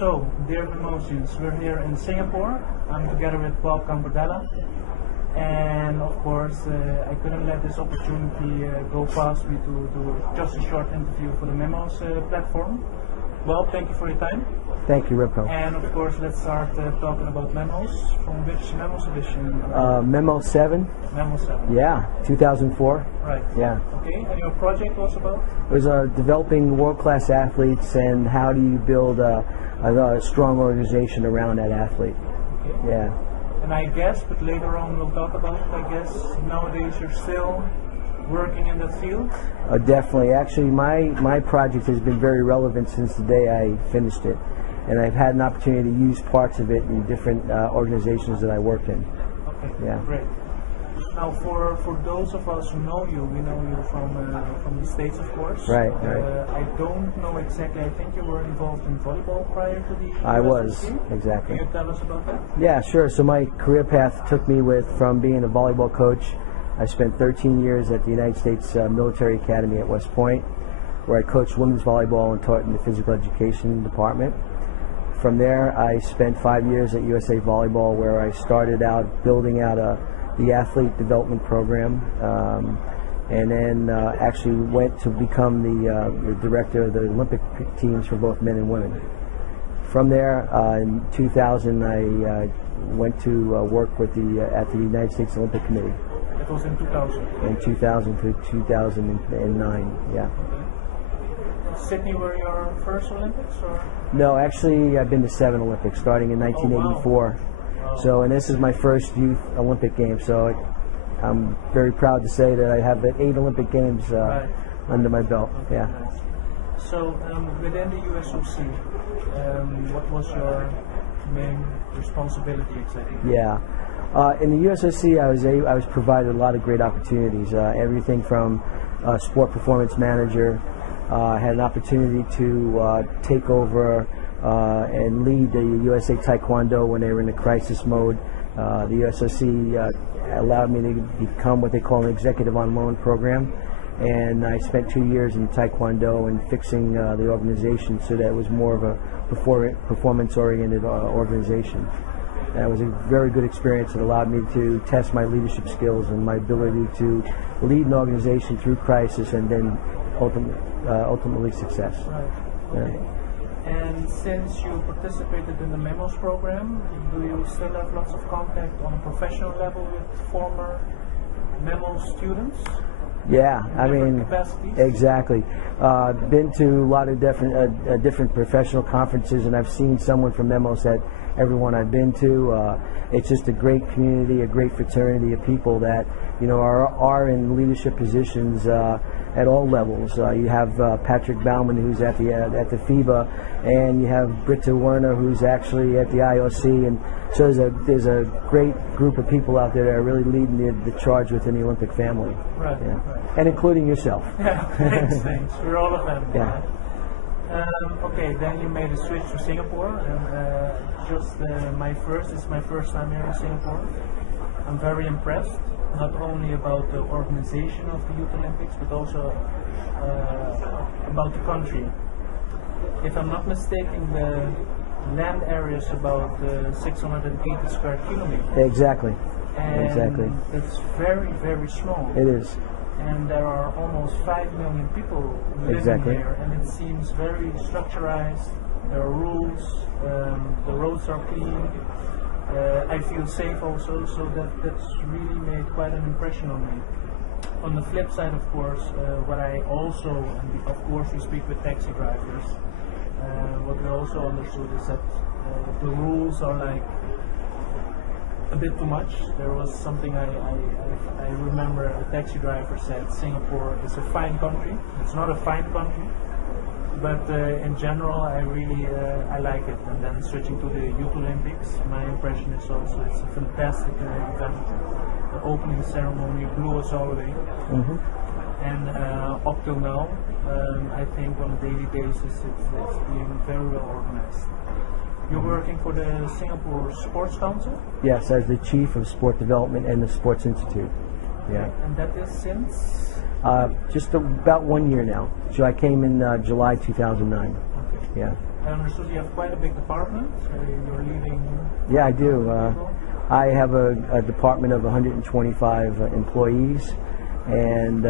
So, dear Memosians, we're here in Singapore. I'm together with Bob Gambardella. And of course, I couldn't let this opportunity go past me to do just a short interview for the MEMOS platform. Bob, thank you for your time. Thank you, Ripco. And of course, let's start talking about MEMOS. From which MEMOS edition? MEMOS 7. MEMOS 7. Yeah, 2004. Right. Yeah. Okay, and your project was about? It was developing world-class athletes and how do you build a strong organization around that athlete. Okay. Yeah. And I guess, but later on we'll talk about it, I guess nowadays you're still working in that field? Definitely. Actually, my project has been very relevant since the day I finished it. And I've had an opportunity to use parts of it in different organizations that I worked in. Okay, yeah. Great. Now, for those of us who know you, we know you from the States, of course. Right, I don't know exactly. I think you were involved in volleyball prior to the I was, USSC. exactly. Can you tell us about that? Yeah, sure. So my career path took me from being a volleyball coach. I spent 13 years at the United States Military Academy at West Point, where I coached women's volleyball and taught in the physical education department. From there, I spent 5 years at USA Volleyball, where I started out building out the athlete development program, and then actually went to become the director of the Olympic teams for both men and women. From there, in 2000, I went to work with at the United States Olympic Committee. That was in 2000? In 2000 to 2009, yeah. Sydney were your first Olympics, or? No, actually, I've been to 7 Olympics, starting in 1984. Oh, wow. So, and this is my first youth Olympic Games, so I'm very proud to say that I have 8 Olympic Games under my belt. Okay, yeah. Nice. So, within the USOC, what was your main responsibility exactly? Yeah. In the USOC, I was provided a lot of great opportunities. Everything from sport performance manager. I had an opportunity to take over and lead the USA Taekwondo when they were in the crisis mode. The USOC allowed me to become what they call an executive on loan program, and I spent 2 years in Taekwondo and fixing the organization so that it was more of a performance-oriented organization. And it was a very good experience. It allowed me to test my leadership skills and my ability to lead an organization through crisis and then ultimately success. Right. Yeah. Okay. And since you participated in the MEMOS program, do you still have lots of contact on a professional level with former MEMOS students? Yeah, I mean, capacities? Exactly. Been to a lot of different professional conferences, and I've seen someone from MEMOS at everyone I've been to. It's just a great community, a great fraternity of people that are in leadership positions at all levels. You have Patrick Baumann, who's at the FIBA, and you have Britta Werner, who's actually at the IOC, and so there's a great group of people out there that are really leading the charge within the Olympic family. Right, yeah. Right. And including yourself. Yeah, thanks. We're all of them. Yeah. Okay, then you made a switch to Singapore, and it's my first time here in Singapore. I'm very impressed, not only about the organization of the Youth Olympics, but also about the country. If I'm not mistaken, the land area is about 680 square kilometers. Exactly. And exactly. It's very, very small. It is. And there are almost 5 million people living here, and it seems very structurized. There are rules, the roads are clean. I feel safe also, so that's really made quite an impression on me. On the flip side, of course, what I also, and of course we speak with taxi drivers, what we also understood is that the rules are like a bit too much. There was something I remember a taxi driver said, Singapore is a fine country. It's not a fine country, but in general I really I like it. And then switching to the Youth Olympics, my impression is also it's a fantastic event. The opening ceremony blew us all away. Mm-hmm. And up till now, I think on a daily basis it's being very well organized. You're working for the Singapore Sports Council? Yes, as the Chief of Sport Development and the Sports Institute. Yeah. And that is since? Just about 1 year now. So I came in July 2009. Okay. Yeah. I understood you have quite a big department. You're leading. Yeah, I do. I have a department of 125 employees, and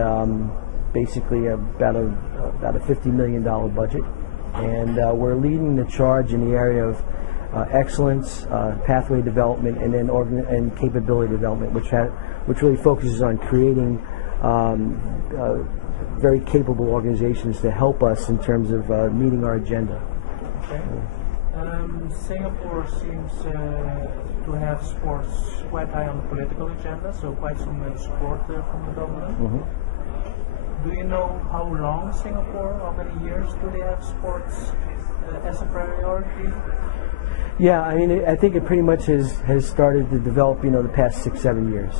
basically about a $50 million budget. And we're leading the charge in the area of excellence, pathway development, and then and capability development, which really focuses on creating very capable organizations to help us in terms of meeting our agenda. Okay. Singapore seems to have sports quite high on the political agenda, so quite some support from the government. Mm-hmm. Do you know how long Singapore, how many years do they have sports as a priority? Yeah, I mean, I think it pretty much has started to develop, the past 6-7 years.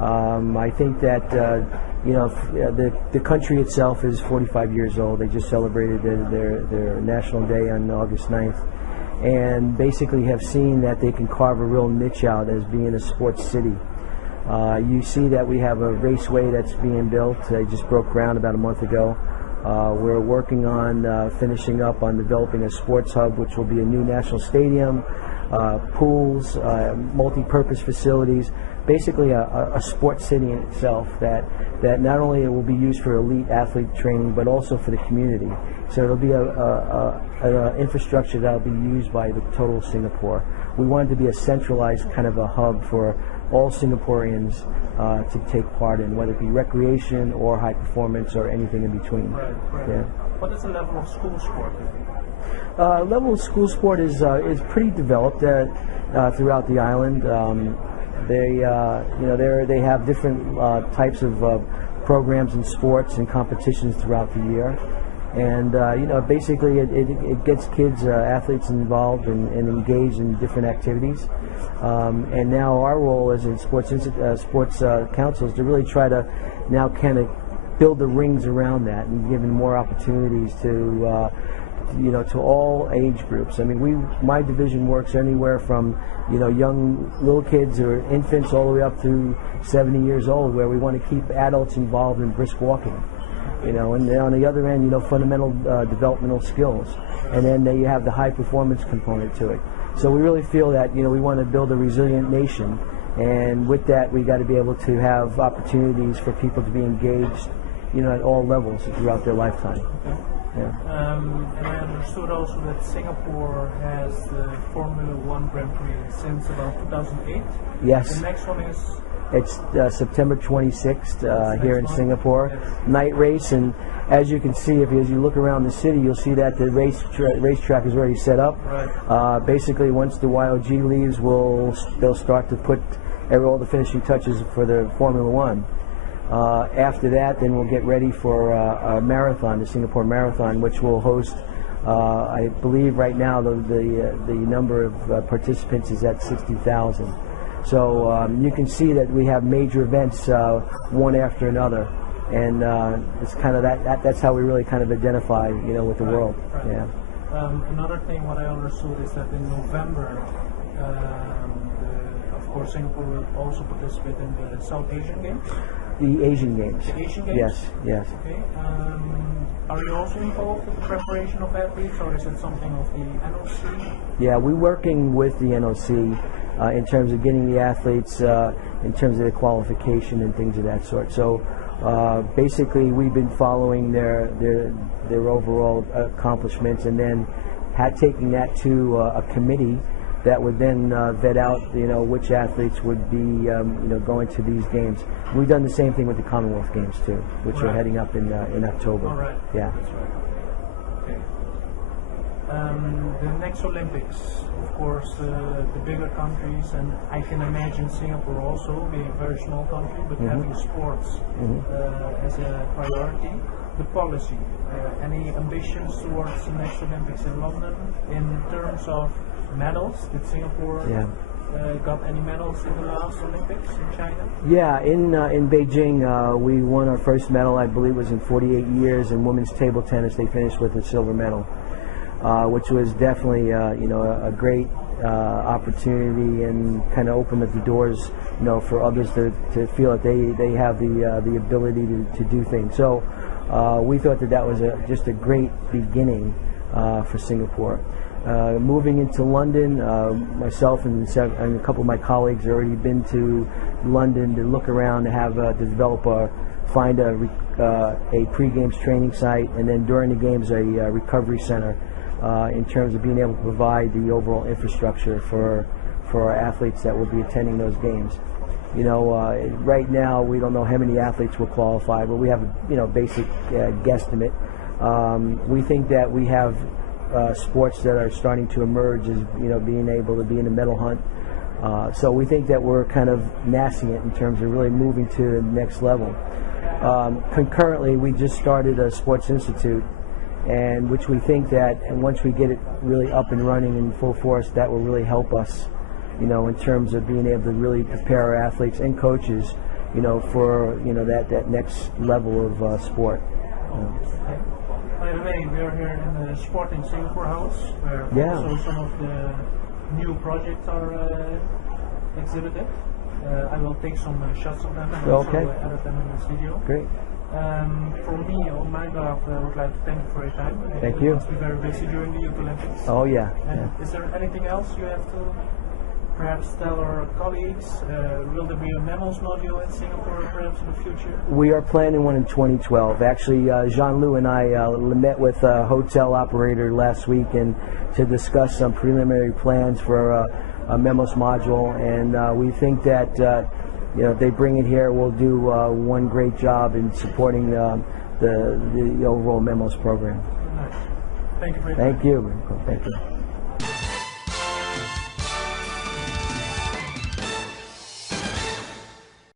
I think that, the country itself is 45 years old. They just celebrated their National Day on August 9th, and basically have seen that they can carve a real niche out as being a sports city. You see that we have a raceway that's being built. They just broke ground about a month ago. We're working on finishing up on developing a sports hub, which will be a new national stadium, pools, multi-purpose facilities, basically a sports city in itself that not only will be used for elite athlete training, but also for the community. So it'll be an infrastructure that will be used by the total Singapore. We want it to be a centralized kind of a hub for all Singaporeans to take part in, whether it be recreation or high performance or anything in between. Right. Yeah. What is the level of school sport? Level of school sport is pretty developed throughout the island. They have different types of programs and sports and competitions throughout the year, and basically it gets kids, athletes involved and engaged in different activities. And now our role as in sports council is to really try to now kind of build the rings around that and giving more opportunities to to all age groups. I mean, my division works anywhere from young little kids or infants all the way up to 70 years old, where we want to keep adults involved in brisk walking. And then on the other end, fundamental developmental skills, and then you have the high performance component to it. So we really feel that we want to build a resilient nation, and with that we got to be able to have opportunities for people to be engaged, at all levels throughout their lifetime. Okay. Yeah. And I understood also that Singapore has the Formula One Grand Prix since about 2008. Yes. The next one is? It's September 26th here in Singapore. Yes. Night race, and as you can see, as you look around the city, you'll see that the racetrack is already set up. Right. Basically, once the YOG leaves, they'll start to put all the finishing touches for the Formula One. After that, then we'll get ready for a marathon, the Singapore Marathon, which will host, I believe right now the number of participants is at 60,000. So you can see that we have major events one after another, and it's kind of that's how we really kind of identify, with the world. Right. Yeah. Another thing, what I understood is that in November, of course, Singapore will also participate in the South Asian Games. The Asian Games. The Asian Games? Yes. Okay. Are you also involved in the preparation of athletes, or is it something of the NOC? Yeah, we're working with the NOC in terms of getting the athletes, in terms of their qualification and things of that sort. So basically, we've been following their overall accomplishments, and then taking that to a committee that would then vet out, which athletes would be, going to these games. We've done the same thing with the Commonwealth Games too, which are heading up in October. All right. Yeah. That's right. Okay. The next Olympics, of course, the bigger countries, and I can imagine Singapore also being a very small country, but having sports as a priority. The policy, any ambitions towards the next Olympics in London in terms of medals? Did Singapore got any medals in the last Olympics in China? Yeah, in Beijing we won our first medal, I believe it was in 48 years. In women's table tennis, they finished with a silver medal, which was definitely a great opportunity, and kind of opened up the doors, for others to feel that they have the ability to do things. So we thought that was just a great beginning for Singapore. Moving into London, myself and a couple of my colleagues have already been to London to look around to develop find a pre-games training site, and then during the games a recovery center in terms of being able to provide the overall infrastructure for our athletes that will be attending those games. You know, right now we don't know how many athletes will qualify, but we have a basic guesstimate. We think that we have sports that are starting to emerge as being able to be in the medal hunt. So we think that we're kind of nascent in terms of really moving to the next level. Concurrently, we just started a sports institute, and which we think that, and once we get it really up and running in full force, that will really help us, in terms of being able to really prepare our athletes and coaches, for that next level of sport. By the way, we are here in the Sporting Singapore House, where also some of the new projects are exhibited. I will take some shots of them and also edit them in this video. Great. For me, on my behalf, I would like to thank you for your time. Thank you. You must be very busy during the Youth Olympics. Oh yeah. Is there anything else you have to perhaps tell our colleagues? Will there be a MEMOS module in Singapore perhaps in the future? We are planning one in 2012. Actually, Jean-Loup and I met with a hotel operator last week and to discuss some preliminary plans for a MEMOS module, and we think that if they bring it here, we'll do one great job in supporting the overall MEMOS program. Nice. Thank you for your time. Thank you.